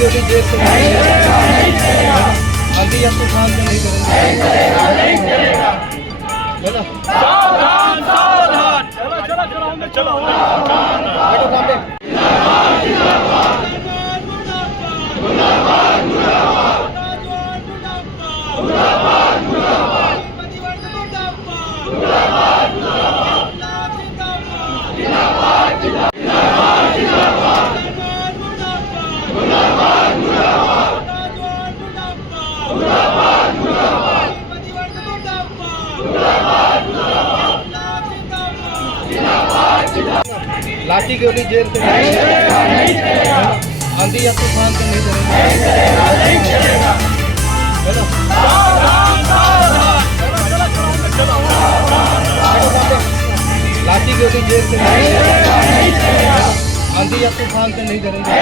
गोली जेल से नहीं चलेगा, आंधी या तूफान से नहीं करेंगे। बोलो सावधान सावधान। चलो चलो बैठो काम पे। लाठी गोली जेल से नहीं चलेगा, आंधी या तूफान से नहीं करेंगे। बोलो सावधान सावधान। बैठो काम पे। लाठी गोली जेल से नहीं चलेगा, आंधी या तूफान से नहीं करेंगे।